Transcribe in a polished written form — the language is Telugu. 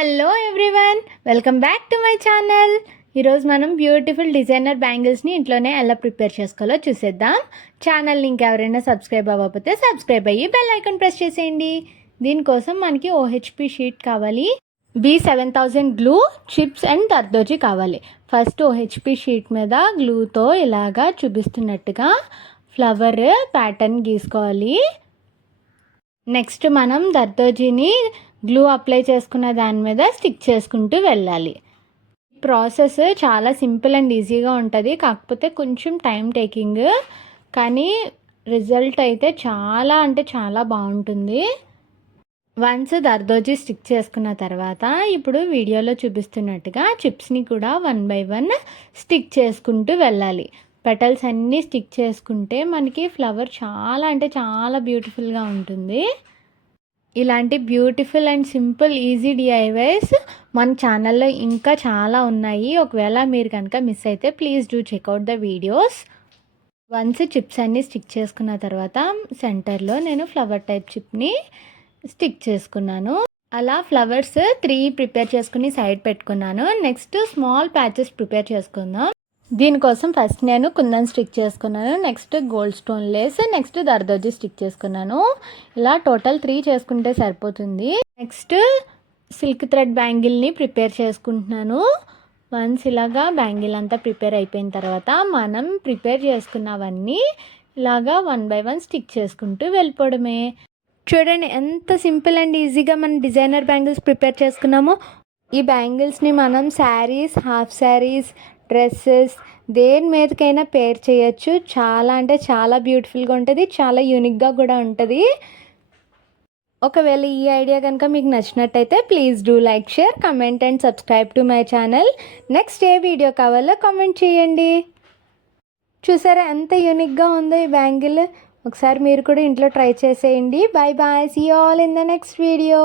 Hello everyone, welcome back to my channel. ఈరోజు మనం బ్యూటిఫుల్ డిజైనర్ బ్యాంగిల్స్ని ఇంట్లోనే ఎలా ప్రిపేర్ చేసుకోవాలో చూసేద్దాం. ఛానల్ని ఇంకెవరైనా సబ్స్క్రైబ్ అవ్వకపోతే సబ్స్క్రైబ్ అయ్యి బెల్ ఐకాన్ ప్రెస్ చేసేయండి. దీనికోసం మనకి OHP షీట్ కావాలి, B7000 glue, chips and zardozi కావాలి. ఫస్ట్ OHP షీట్ మీద గ్లూతో ఇలాగా చూపిస్తున్నట్టుగా ఫ్లవర్ ప్యాటర్న్ గీసుకోవాలి. నెక్స్ట్ మనం దర్దోజీని గ్లూ అప్లై చేసుకున్న దాని మీద స్టిక్ చేసుకుంటూ వెళ్ళాలి. ప్రాసెస్ చాలా సింపుల్ అండ్ ఈజీగా ఉంటుంది, కాకపోతే కొంచెం టైం టేకింగ్, కానీ రిజల్ట్ అయితే చాలా అంటే చాలా బాగుంటుంది. వన్స్ దర్దోజీ స్టిక్ చేసుకున్న తర్వాత ఇప్పుడు వీడియోలో చూపిస్తున్నట్టుగా చిప్స్ని కూడా 1 by 1 స్టిక్ చేసుకుంటూ వెళ్ళాలి. పెటల్స్ అన్నీ స్టిక్ చేసుకుంటే మనకి ఫ్లవర్ చాలా అంటే చాలా బ్యూటిఫుల్గా ఉంటుంది. ఇలాంటి beautiful and simple easy DIYs మన ఛానల్లో ఇంకా చాలా ఉన్నాయి. ఒకవేళ మీరు కనుక మిస్ అయితే please do checkout the videos. Once chips అన్నీ స్టిక్ చేసుకున్న తర్వాత సెంటర్లో నేను ఫ్లవర్ టైప్ చిప్ని స్టిక్ చేసుకున్నాను. అలా ఫ్లవర్స్ 3 ప్రిపేర్ చేసుకుని సైడ్ పెట్టుకున్నాను. నెక్స్ట్ స్మాల్ ప్యాచెస్ ప్రిపేర్ చేసుకుందాం. దీనికోసం ఫస్ట్ నేను కుందన్ స్టిక్ చేసుకున్నాను, next gold stone lace, next zardozi stick చేసుకున్నాను. ఇలా టోటల్ 3 చేసుకుంటే సరిపోతుంది. నెక్స్ట్ సిల్క్ థ్రెడ్ బ్యాంగిల్ని ప్రిపేర్ చేసుకుంటున్నాను. వన్స్ ఇలాగా బ్యాంగిల్ అంతా ప్రిపేర్ అయిపోయిన తర్వాత మనం ప్రిపేర్ చేసుకున్నవన్నీ ఇలాగా 1 by 1 స్టిక్ చేసుకుంటూ వెళ్ళిపోవడమే. చూడండి ఎంత సింపుల్ అండ్ ఈజీగా మనం డిజైనర్ బ్యాంగిల్స్ ప్రిపేర్ చేసుకున్నామో. ఈ బ్యాంగిల్స్ని మనం శారీస్, హాఫ్ శారీస్, డ్రెస్సెస్ దేని మీదకైనా పేర్ చేయొచ్చు. చాలా అంటే చాలా బ్యూటిఫుల్గా ఉంటుంది, చాలా యూనిక్గా కూడా ఉంటుంది. ఒకవేళ ఈ ఐడియా కనుక మీకు నచ్చినట్టయితే please do like, share, comment and subscribe to my channel. Next A video కావాలో కామెంట్ చేయండి. చూసారా ఎంత యూనిక్గా ఉందో ఈ బ్యాంగిల్. ఒకసారి మీరు కూడా ఇంట్లో ట్రై చేసేయండి. Bye bye, see you all in the next video.